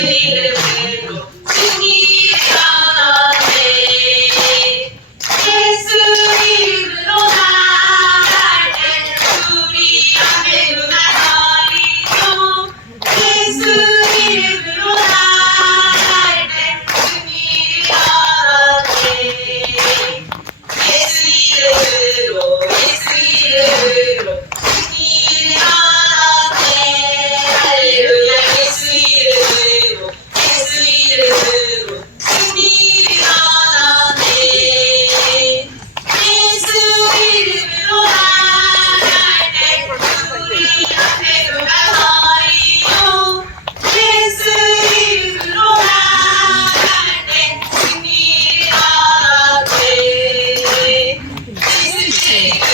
이름으로 승리를 전하네. 예수 이름으로 나갈 때 우리 앞에 누가 서 있죠. 예수 이름으로 나갈 때 승리를 전하네. 예수 이름으로 승리를 전하네. 할렐루야. 예수 이름으로 승리를 전하네. 예수 이름으로 나갈 때 우리 앞에 누가 서 있죠. 예수 이름으로 나갈 때 승리를 전하네. 예수 이름으로